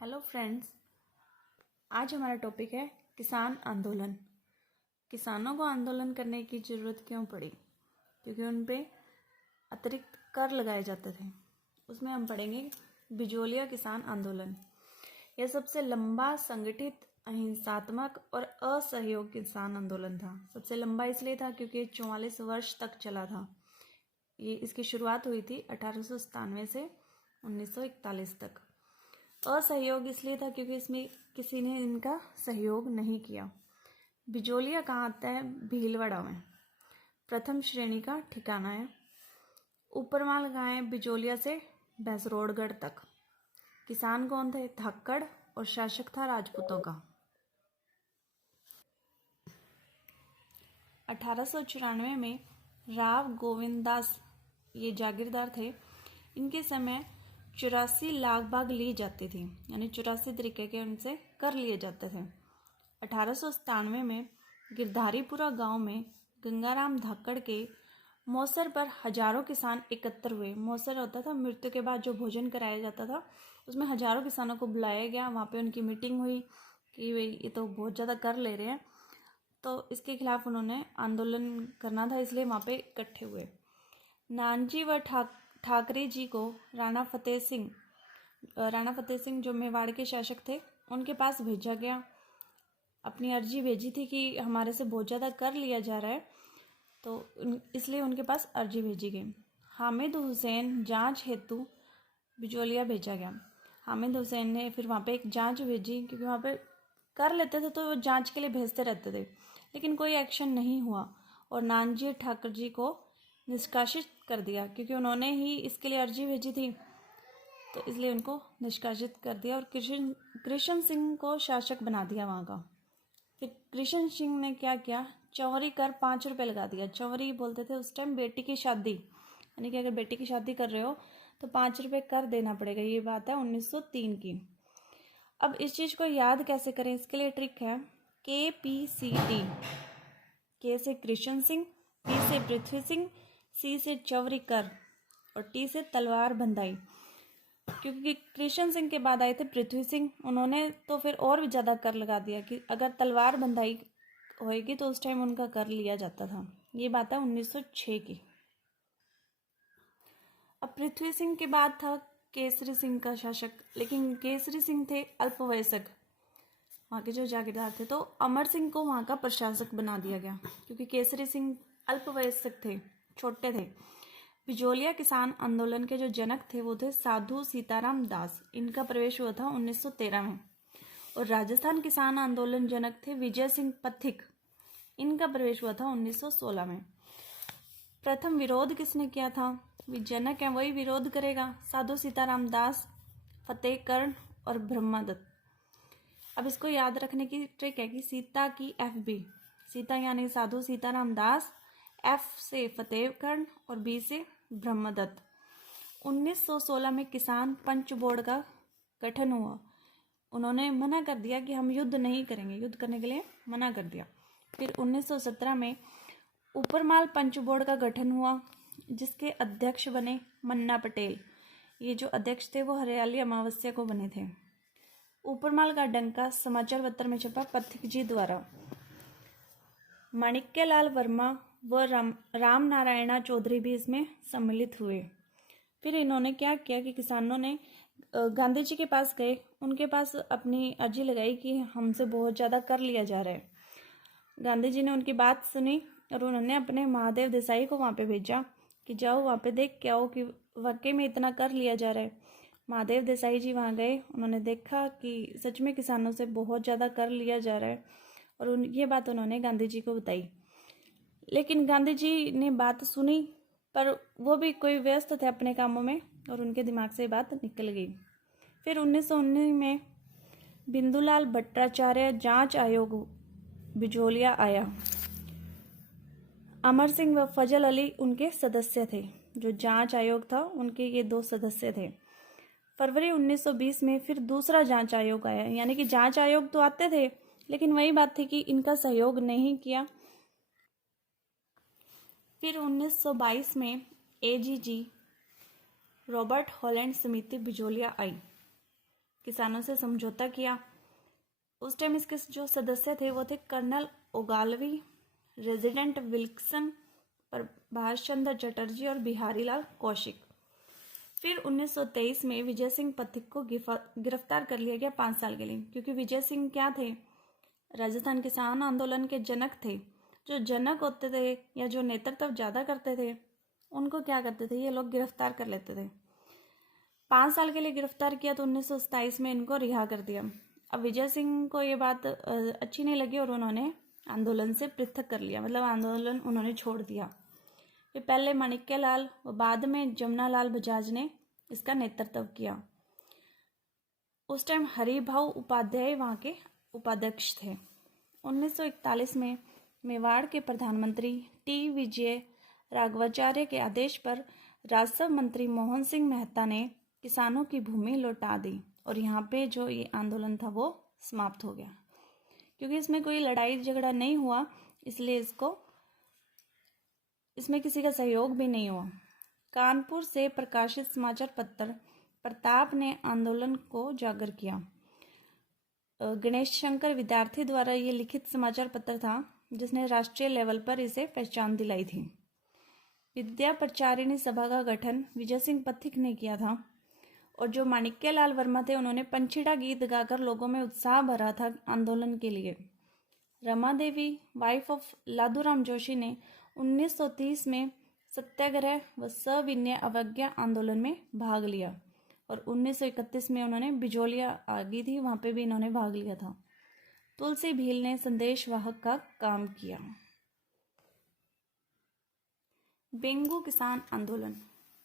Hello friends, आज हमारा topic है किसान आंदोलन। किसानों को आंदोलन करने की ज़रूरत क्यों पड़ी? क्योंकि उन पे अतिरिक्त कर लगाए जाते थे। उसमें हम पढ़ेंगे बिजोलिया किसान आंदोलन। यह सबसे लंबा संगठित अहिंसात्मक और असहयोग किसान आंदोलन था। सबसे लंबा इसलिए था क्योंकि 44 वर्ष तक चला था। इसकी शुरुआत हुई थी 1897 से 1941 तक। असहयोग इसलिए था क्योंकि इसमें किसी ने इनका सहयोग नहीं किया। बिजोलिया कहाँ आता है? भीलवाड़ा में प्रथम श्रेणी का ठिकाना है। ऊपरमाल कहाँ है? बिजोलिया से भैंसरोडगढ़ तक। किसान कौन थे? धाकड़, और शासक था राजपूतों का। 1894 में राव गोविंददास ये जागीरदार थे। इनके समय 84 लाख भाग ली जाती थी, यानी 84 तरीके के उनसे कर लिए जाते थे। 1897 में गिरधारीपुरा गांव में गंगाराम धाकड़ के मौसर पर हजारों किसान एकत्र हुए। मौसर होता था मृत्यु के बाद जो भोजन कराया जाता था, उसमें हजारों किसानों को बुलाया गया। वहाँ पे उनकी मीटिंग हुई कि भाई ये तो बहुत ज़्यादा कर ले रहे हैं, तो इसके खिलाफ उन्होंने आंदोलन करना था, इसलिए वहाँ पे इकट्ठे हुए। नानजी व ठाकरे जी को राणा फतेह सिंह जो मेवाड़ के शासक थे, उनके पास भेजा गया। अपनी अर्जी भेजी थी कि हमारे से बहुत ज़्यादा कर लिया जा रहा है, तो इसलिए उनके पास अर्जी भेजी गई। हामिद हुसैन जांच हेतु बिजोलिया भेजा गया। हामिद हुसैन ने फिर वहाँ पे एक जांच भेजी, क्योंकि वहाँ पे कर लेते थे तो वो जांच के लिए भेजते रहते थे, लेकिन कोई एक्शन नहीं हुआ। और नानजी ठाकर जी को निष्कासित कर दिया, क्योंकि उन्होंने ही इसके लिए अर्जी भेजी थी, तो इसलिए उनको निष्कासित कर दिया। और कृष्ण सिंह को शासक बना दिया वहाँ का। फिर कृष्ण सिंह ने क्या किया? चौवरी कर 5 रुपये लगा दिया। चौवरी बोलते थे उस टाइम बेटी की शादी, यानी कि अगर बेटी की शादी कर रहे हो तो 5 रुपये कर देना पड़ेगा। ये बात है 1903 की। अब इस चीज़ को याद कैसे करें, इसके लिए ट्रिक है KPCD। के से कृष्ण सिंह, पी से पृथ्वी सिंह, सी से चौवरी कर, और टी से तलवार बंधाई। क्योंकि कृष्ण सिंह के बाद आए थे पृथ्वी सिंह, उन्होंने तो फिर और भी ज़्यादा कर लगा दिया कि अगर तलवार बंधाई होएगी तो उस टाइम उनका कर लिया जाता था। ये बात है 1906 की। अब पृथ्वी सिंह के बाद था केसरी सिंह का शासक, लेकिन केसरी सिंह थे अल्पवयस्क, वहाँ के जो जागीरदार थे, तो अमर सिंह को वहाँ का प्रशासक बना दिया गया, क्योंकि केसरी सिंह अल्पवयस्क थे, छोटे थे। बिजोलिया किसान आंदोलन के जो जनक थे वो थे साधु सीताराम दास। इनका प्रवेश हुआ था 1913 में। और राजस्थान किसान आंदोलन जनक थे विजय सिंह पथिक। इनका प्रवेश हुआ था 1916 में। प्रथम विरोध किसने किया था? जनक है वही विरोध करेगा, साधु सीताराम दास, फतेह कर्ण और ब्रह्मदत्त। अब इसको याद रखने की ट्रिक है कि सीता की FB, सीता यानी साधु सीताराम दास, F से फतेह कर्ण और B से ब्रह्मदत्त। 1916 में किसान पंच बोर्ड का गठन हुआ। उन्होंने मना कर दिया कि हम युद्ध नहीं करेंगे, युद्ध करने के लिए मना कर दिया। फिर 1917 में ऊपरमाल पंच बोर्ड का गठन हुआ, जिसके अध्यक्ष बने मन्ना पटेल। ये जो अध्यक्ष थे वो हरियाली अमावस्या को बने थे। ऊपरमाल का डंका समाचार पत्र में छपा पथिक जी द्वारा। माणिक्यलाल वर्मा व राम नारायणा चौधरी भी इसमें सम्मिलित हुए। फिर इन्होंने क्या किया कि किसानों ने गांधी जी के पास गए, उनके पास अपनी अर्जी लगाई कि हमसे बहुत ज़्यादा कर लिया जा रहा है। गांधी जी ने उनकी बात सुनी और उन्होंने अपने महादेव देसाई को वहाँ पे भेजा कि जाओ वहाँ पे देख के आओ कि वाकई में इतना कर लिया जा रहा है। महादेव देसाई जी वहाँ गए, उन्होंने देखा कि सच में किसानों से बहुत ज़्यादा कर लिया जा रहा है, और ये बात उन्होंने गांधी जी को बताई। लेकिन गांधी जी ने बात सुनी, पर वो भी कोई व्यस्त थे अपने कामों में, और उनके दिमाग से बात निकल गई। फिर 1919 में बिंदुलाल भट्टाचार्य जांच आयोग बिजोलिया आया। अमर सिंह व फजल अली उनके सदस्य थे। जो जांच आयोग था उनके ये 2 सदस्य थे। फरवरी 1920 में फिर दूसरा जांच आयोग आया, यानी कि जांच आयोग तो आते थे, लेकिन वही बात थी कि इनका सहयोग नहीं किया। फिर 1922 में AGG रॉबर्ट हॉलैंड समिति बिजोलिया आई। किसानों से समझौता किया। उस टाइम इसके जो सदस्य थे वो थे कर्नल ओगालवी, रेजिडेंट विल्सन, प्रभाष चंद्र चटर्जी और बिहारी लाल कौशिक। फिर 1923 में विजय सिंह पथिक को गिरफ्तार कर लिया गया 5 साल के लिए, क्योंकि विजय सिंह क्या थे, राजस्थान किसान आंदोलन के जनक थे। जो जनक होते थे या जो नेतृत्व ज़्यादा करते थे उनको क्या करते थे, ये लोग गिरफ्तार कर लेते थे। 5 साल के लिए गिरफ्तार किया तो 1927 में इनको रिहा कर दिया। अब विजय सिंह को ये बात अच्छी नहीं लगी और उन्होंने आंदोलन से पृथक कर लिया, मतलब आंदोलन उन्होंने छोड़ दिया। फिर पहले माणिक्य लाल व बाद में जमुनालाल बजाज ने इसका नेतृत्व किया। उस टाइम हरिभाऊ उपाध्याय वहाँ के उपाध्यक्ष थे। 1941 में मेवाड़ के प्रधानमंत्री टी विजय राघवाचार्य के आदेश पर राजस्व मंत्री मोहन सिंह मेहता ने किसानों की भूमि लौटा दी और यहाँ पे जो ये आंदोलन था वो समाप्त हो गया। क्योंकि इसमें कोई लड़ाई झगड़ा नहीं हुआ, इसलिए इसमें किसी का सहयोग भी नहीं हुआ। कानपुर से प्रकाशित समाचार पत्र प्रताप ने आंदोलन को उजागर किया। गणेश शंकर विद्यार्थी द्वारा ये लिखित समाचार पत्र था जिसने राष्ट्रीय लेवल पर इसे पहचान दिलाई थी। विद्या प्रचारिणी सभा का गठन विजय सिंह पथिक ने किया था और जो माणिक्य लाल वर्मा थे उन्होंने पंछीड़ा गीत गाकर लोगों में उत्साह भरा था आंदोलन के लिए। रमा देवी, वाइफ ऑफ लादूराम जोशी, ने 1930 में सत्याग्रह व सविनय अवज्ञा आंदोलन में भाग लिया और 1931 में उन्होंने बिजोलिया आ गई थी, वहाँ पे भी इन्होंने भाग लिया था। तुलसी भील ने संदेशवाहक का काम किया। बेंगू किसान आंदोलन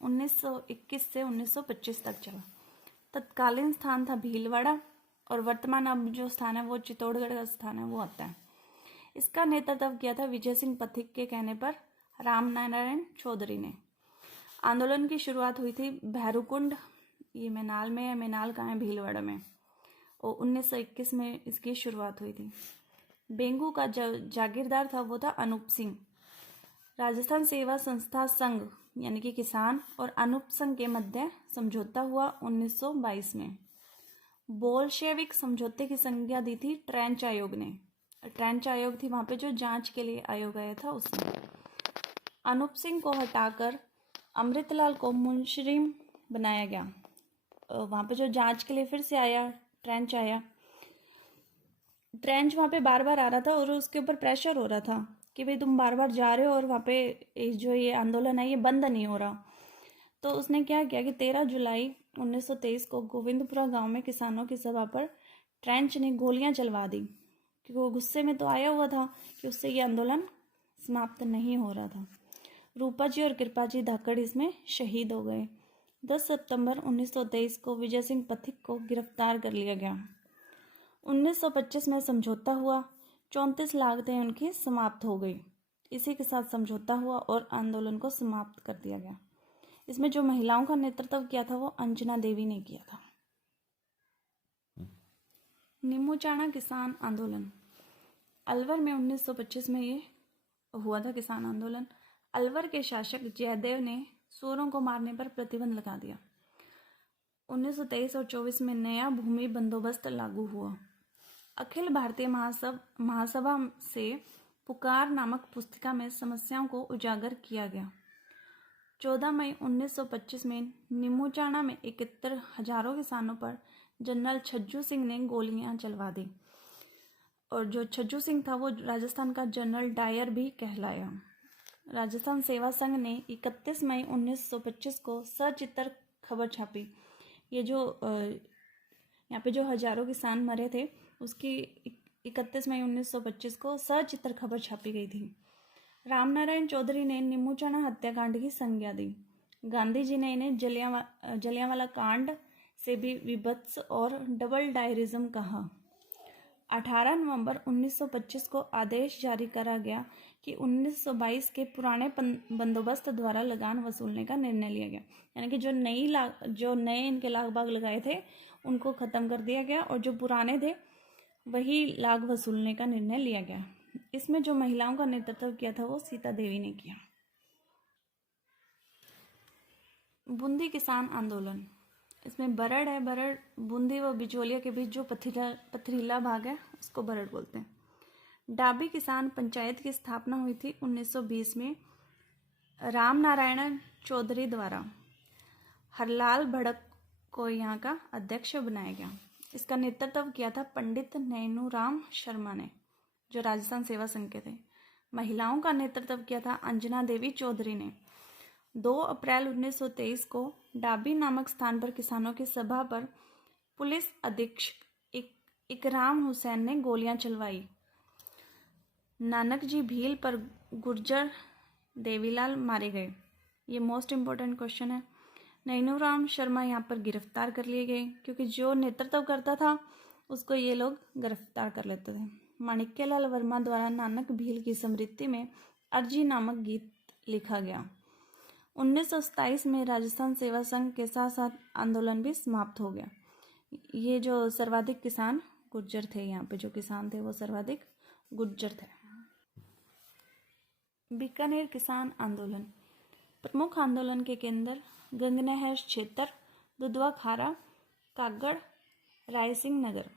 1921 से 1925 तक चला। तत्कालीन स्थान था भीलवाड़ा और वर्तमान अब जो स्थान है वो चित्तौड़गढ़ का स्थान है वो आता है। इसका नेतृत्व किया था विजय सिंह पथिक के कहने पर राम नारायण चौधरी ने। आंदोलन की शुरुआत हुई थी भैरूकुंड, ये मैनाल में है, मैनाल कहाँ है, भीलवाड़ा में, और 1921 में इसकी शुरुआत हुई थी। बेंगू का जागीरदार था वो था अनूप सिंह। राजस्थान सेवा संस्था संघ यानी कि किसान और अनूप संघ के मध्य समझौता हुआ 1922 में। बोल्शेविक समझौते की संज्ञा दी थी ट्रेंच आयोग ने। ट्रेंच आयोग थी वहाँ पे जो जांच के लिए आयोग आया था उसने। अनूप सिंह को हटाकर अमृतलाल को मुंशरीम बनाया गया। वहाँ पे जो जांच के लिए फिर से आया, ट्रेंच आया। ट्रेंच वहाँ पे बार बार आ रहा था और उसके ऊपर प्रेशर हो रहा था कि भाई तुम बार बार जा रहे हो और वहाँ पे जो ये आंदोलन है ये बंद नहीं हो रहा। तो उसने क्या किया कि 13 जुलाई 1923 को गोविंदपुरा गांव में किसानों की सभा पर ट्रेंच ने गोलियां चलवा दी, क्योंकि वो गुस्से में तो आया हुआ था कि उससे ये आंदोलन समाप्त नहीं हो रहा था। रूपा जी और कृपा जी धाकड़ इसमें शहीद हो गए। 10 सितंबर 1923 को विजय सिंह पथिक को गिरफ्तार कर लिया गया। 1925 में समझौता हुआ, 34 लागतें उनकी समाप्त हो गई। इसी के साथ समझौता हुआ और आंदोलन को समाप्त कर दिया गया। इसमें जो महिलाओं का नेतृत्व किया था वो अंजना देवी ने किया था। निमोचाना किसान आंदोलन अलवर में 1925 में ये हुआ था किसान आंदोलन। अलवर के शासक जयदेव ने सूरों को मारने पर प्रतिबंध लगा दिया। 1923 और 24 में नया भूमि बंदोबस्त लागू हुआ। अखिल भारतीय महासभा से पुकार नामक पुस्तिका में समस्याओं को उजागर किया गया। 14 मई 1925 में निमोचाना में 71 हजारों किसानों पर जनरल छज्जू सिंह ने गोलियां चलवा दी और जो छज्जू सिंह था वो राजस्थान का जनरल डायर भी कहलाया। राजस्थान सेवा संघ ने 31 मई 1925 को सचित्र खबर छापी। ये जो यहाँ पे जो हजारों किसान मरे थे उसकी 31 मई 1925 को सचित्र खबर छापी गई थी। रामनारायण चौधरी ने निमोचाना हत्याकांड की संज्ञा दी। गांधी जी ने इन्हें जलियांवाला कांड से भी विभत्स और डबल डायरिज्म कहा। 18 नवंबर 1925 को आदेश जारी करा गया कि 1922 के पुराने बंदोबस्त द्वारा लगान वसूलने का निर्णय लिया गया। यानी कि जो नए इनके लाग बाग लगाए थे उनको ख़त्म कर दिया गया और जो पुराने थे वही लाग वसूलने का निर्णय लिया गया। इसमें जो महिलाओं का नेतृत्व किया था वो सीता देवी ने किया। बूंदी किसान आंदोलन इसमें बरड़ है। बरड़ बूंदी व बिचौलिया के बीच जो पथरीला भाग है उसको बरड़ बोलते हैं। डाबी किसान पंचायत की स्थापना हुई थी 1920 में राम नारायण चौधरी द्वारा। हरलाल भड़क को यहाँ का अध्यक्ष बनाया गया। इसका नेतृत्व किया था पंडित नैनूराम शर्मा ने, जो राजस्थान सेवा संघ के थे। महिलाओं का नेतृत्व किया था अंजना देवी चौधरी ने। 2 अप्रैल 1923 को डाबी नामक स्थान पर किसानों की सभा पर पुलिस अधीक्षक इकराम हुसैन ने गोलियां चलवाई। नानक जी भील पर गुर्जर देवीलाल मारे गए। ये मोस्ट इम्पोर्टेंट क्वेश्चन है। नैनूराम शर्मा यहाँ पर गिरफ्तार कर लिए गए, क्योंकि जो नेतृत्व करता था उसको ये लोग गिरफ्तार कर लेते थे। माणिक्यलाल वर्मा द्वारा नानक भील की स्मृति में अर्जी नामक गीत लिखा गया। 1927 में राजस्थान सेवा संघ के साथ साथ आंदोलन भी समाप्त हो गया। ये जो सर्वाधिक किसान गुर्जर थे, यहाँ पे जो किसान थे वो सर्वाधिक गुर्जर थे। बीकानेर किसान आंदोलन। प्रमुख आंदोलन के केंद्र गंगनहर क्षेत्र, दुधवा खारा, कागड़, रायसिंह नगर।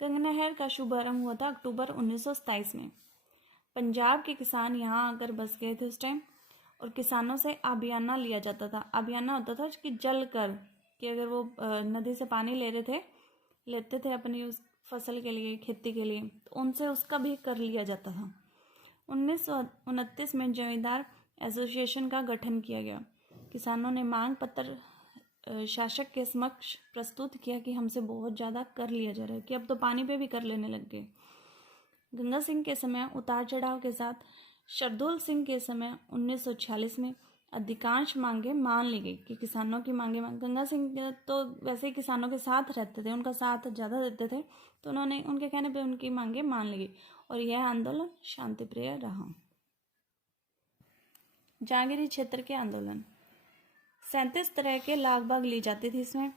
गंगनहर का शुभारंभ हुआ था अक्टूबर 1927 में। पंजाब के किसान यहाँ आकर बस गए थे उस टाइम, और किसानों से आबियाना लिया जाता था। आबियाना होता था कि जल कर, कि अगर वो नदी से पानी लेते थे अपनी उस फसल के लिए, खेती के लिए, तो उनसे उसका भी कर लिया जाता था। 1929 में जमींदार एसोसिएशन का गठन किया गया। किसानों ने मांग पत्र शासक के समक्ष प्रस्तुत किया कि हमसे बहुत ज़्यादा कर लिया जा रहा है, कि अब तो पानी पे भी कर लेने लग गए। गंगा सिंह के समय उतार चढ़ाव के साथ शरदुल सिंह के समय 1946 में अधिकांश मांगे मान ली गई, कि किसानों की मांगे गंगा सिंह तो वैसे ही किसानों के साथ रहते थे, उनका साथ ज़्यादा देते थे, तो उन्होंने उनके कहने पे उनकी मांगे मान ली गई, और यह आंदोलन शांतिप्रिय रहा। जागीरी क्षेत्र के आंदोलन। 37 तरह के लाग बाग ली जाती थी इसमें।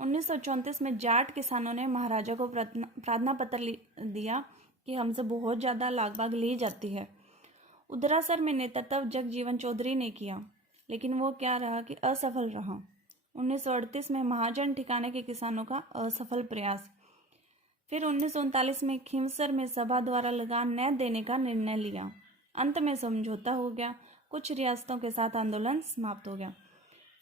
1934 में जाट किसानों ने महाराजा को प्रार्थना पत्र दिया कि हमसे बहुत ज़्यादा लाग बाग ली जाती है। उदरासर में नेतृत्व जगजीवन चौधरी ने किया, लेकिन वो क्या रहा कि असफल रहा। 1938 में महाजन ठिकाने के किसानों का असफल प्रयास। फिर 1939 में खींवसर में सभा द्वारा लगान न देने का निर्णय लिया। अंत में समझौता हो गया। कुछ रियासतों के साथ आंदोलन समाप्त हो गया।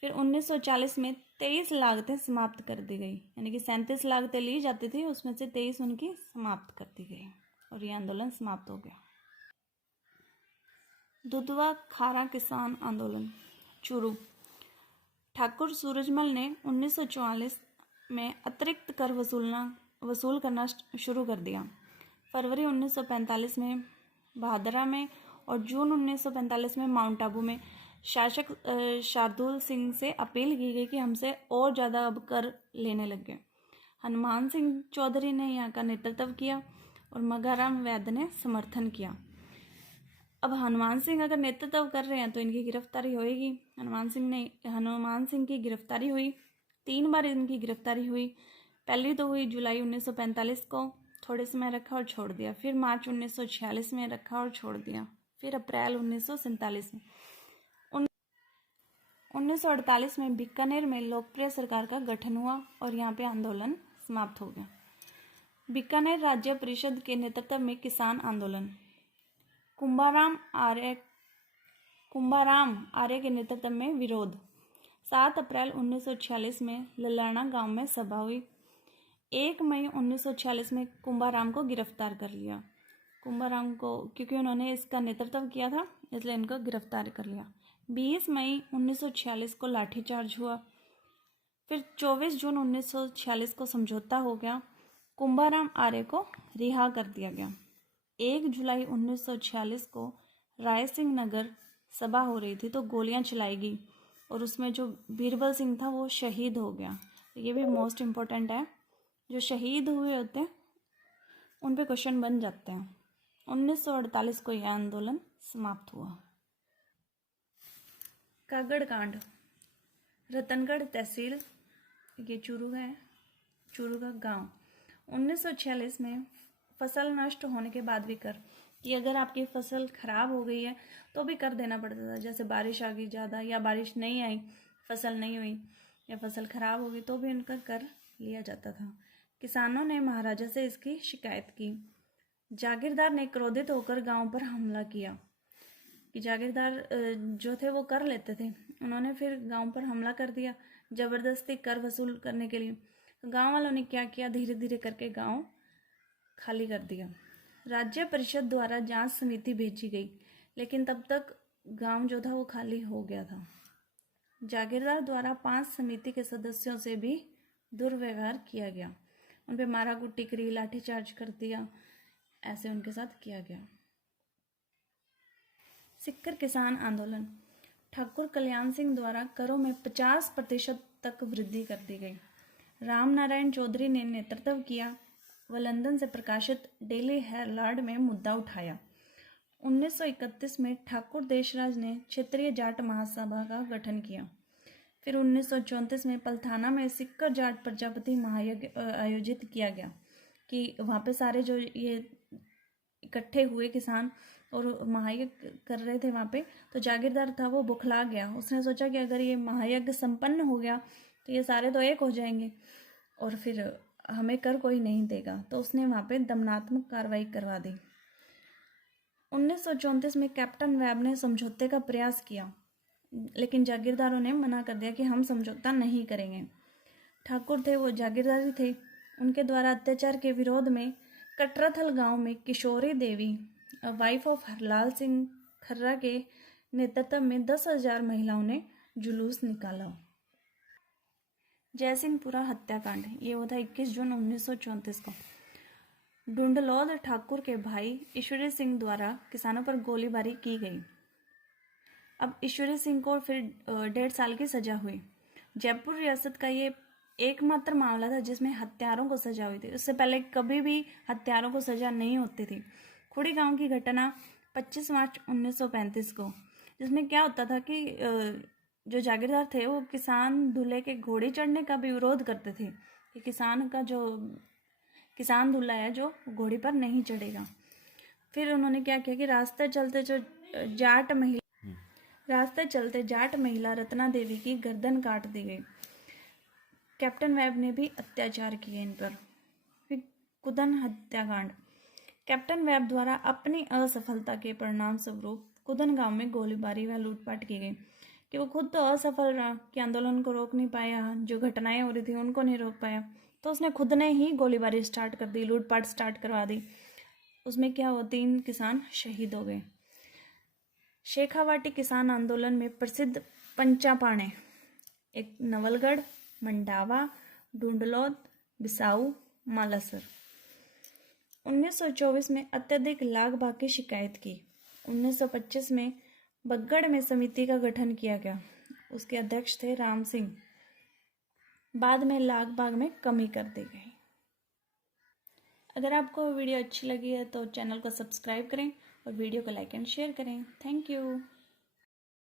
फिर 1940 में 23 लागतें समाप्त कर दी गई, यानी कि 37 लागतें ली जाती थी, उसमें से 23 उनकी समाप्त कर दी गई, और ये आंदोलन समाप्त हो गया। दुधवा खारा किसान आंदोलन। चूरू। ठाकुर सूरजमल ने 1944 में अतिरिक्त कर वसूल करना शुरू कर दिया। फरवरी 1945 में भादरा में और जून 1945 में माउंट आबू में शासक शार्दुल सिंह से अपील की गई कि हमसे और ज़्यादा अब कर लेने लग गए। हनुमान सिंह चौधरी ने यहाँ का नेतृत्व किया और मघाराम वैद्य ने समर्थन किया। अब हनुमान सिंह अगर नेतृत्व कर रहे हैं तो इनकी गिरफ्तारी होएगी। हनुमान सिंह की गिरफ्तारी हुई। 3 बार इनकी गिरफ्तारी हुई। पहली तो हुई जुलाई 1945 को, थोड़े समय रखा और छोड़ दिया। फिर मार्च 1946 में रखा और छोड़ दिया। फिर अप्रैल 1947 में। 1948 में बीकानेर में लोकप्रिय सरकार का गठन हुआ और यहाँ पे आंदोलन समाप्त हो गया। बीकानेर राज्य परिषद के नेतृत्व में किसान आंदोलन। कुंभाराम आर्य के नेतृत्व में विरोध। 7 अप्रैल 1946 में ललाना गांव में सभा हुई। 1 मई 1946 में कुंभाराम को गिरफ्तार कर लिया। कुंभाराम को, क्योंकि उन्होंने इसका नेतृत्व किया था, इसलिए इनको गिरफ्तार कर लिया। 20 मई 1946 को लाठीचार्ज हुआ। फिर 24 जून 1946 को समझौता हो गया। कुंभाराम आर्य को रिहा कर दिया गया। 1 जुलाई 1946 को रायसिंह नगर सभा हो रही थी तो गोलियां चलाई गई और उसमें जो बीरबल सिंह था वो शहीद हो गया। ये भी मोस्ट इम्पोर्टेंट है, जो शहीद हुए होते हैं उन पे क्वेश्चन बन जाते हैं। 1948 को यह आंदोलन समाप्त हुआ। कागड़ कांड। रतनगढ़ तहसील, ये चूरू है, चूरू का गांव। 1946 में फसल नष्ट होने के बाद भी कर, कि अगर आपकी फसल खराब हो गई है तो भी कर देना पड़ता था। जैसे बारिश आ गई ज़्यादा या बारिश नहीं आई, फसल नहीं हुई, या फसल खराब हो गई तो भी उनका कर लिया जाता था। किसानों ने महाराजा से इसकी शिकायत की। जागीरदार ने क्रोधित होकर गांव पर हमला किया कि जागीरदार जो थे वो कर लेते थे, उन्होंने फिर गांव पर हमला कर दिया ज़बरदस्ती कर वसूल करने के लिए। तो गांव वालों ने क्या किया, धीरे धीरे करके गांव खाली कर दिया। राज्य परिषद द्वारा जांच समिति भेजी गई, लेकिन तब तक गांव जो था वो खाली हो गया था। जागीरदार द्वारा 5 समिति के सदस्यों से भी दुर्व्यवहार किया गया, उन पर मारा कुटी करी, लाठीचार्ज कर दिया, ऐसे उनके साथ किया गया। सिक्कर किसान आंदोलन। ठाकुर कल्याण सिंह द्वारा करों में 50% तक वृद्धि कर दी गई। राम नारायण चौधरी ने नेतृत्व किया व लंदन से प्रकाशित डेली हेराल्ड में मुद्दा उठाया। 1931 में ठाकुर देशराज ने क्षेत्रीय जाट महासभा का गठन किया। फिर 1934 में पलथाना में सिक्कर जाट प्रजापति महायज्ञ आयोजित किया गया कि वहाँ पे सारे जो ये इकट्ठे हुए किसान और महायज्ञ कर रहे थे वहाँ पे, तो जागीरदार था वो बुखला गया। उसने सोचा कि अगर ये महायज्ञ संपन्न हो गया तो ये सारे तो एक हो जाएंगे और फिर हमें कर कोई नहीं देगा, तो उसने वहाँ पे दमनात्मक कार्रवाई करवा दी। 1934 में कैप्टन वेब ने समझौते का प्रयास किया, लेकिन जागीरदारों ने मना कर दिया कि हम समझौता नहीं करेंगे। ठाकुर थे वो जागीरदारी थे, उनके द्वारा अत्याचार के विरोध में कटराथल गांव में किशोरी देवी वाइफ ऑफ हरलाल सिंह खर्रा के नेतृत्व में 10,000 महिलाओं ने जुलूस निकाला। जयसिंहपुरा हत्याकांड, ये हुआ था 21 जून 1934 को। ढूंढलौद ठाकुर के भाई ईश्वरी सिंह द्वारा किसानों पर गोलीबारी की गई। अब ईश्वरी सिंह को फिर 1.5 साल की सजा हुई। जयपुर रियासत का ये एकमात्र मामला था जिसमें हत्यारों को सजा हुई थी। उससे पहले कभी भी हत्यारों को सजा नहीं होती थी। खुड़ी गांव की घटना 25 मार्च 1935 को, जिसमें क्या होता था कि जो जागीरदार थे वो किसान दूल्हे के घोड़े चढ़ने का भी विरोध करते थे कि किसान दूल्हा है जो घोड़ी पर नहीं चढ़ेगा। फिर उन्होंने क्या किया कि रास्ते चलते जाट महिला रत्ना देवी की गर्दन काट दी गई। कैप्टन वेब ने भी अत्याचार किए इन पर। फिर कुदन हत्याकांड। कैप्टन वेब द्वारा अपनी असफलता के परिणाम स्वरूप कुदन गांव में गोलीबारी व लूटपाट की गई कि वो खुद तो असफल रहा कि आंदोलन को रोक नहीं पाया, जो घटनाएं हो रही थी उनको नहीं रोक पाया, तो उसने खुद ने ही गोलीबारी स्टार्ट कर दी, लूटपाट स्टार्ट करवा दी। उसमें क्या हुआ, 3 किसान शहीद हो गए। शेखावाटी किसान आंदोलन में प्रसिद्ध पंचापाणे, एक नवलगढ़, मंडावा, ढूंढलौद, बिसाऊ, मालासर। 1924 में अत्यधिक लाग भाग की शिकायत की। 1925 में बगड़ में समिति का गठन किया गया, उसके अध्यक्ष थे राम सिंह। बाद में लाग भाग में कमी कर दी गई। अगर आपको वीडियो अच्छी लगी है तो चैनल को सब्सक्राइब करें और वीडियो को लाइक एंड शेयर करें। Thank you.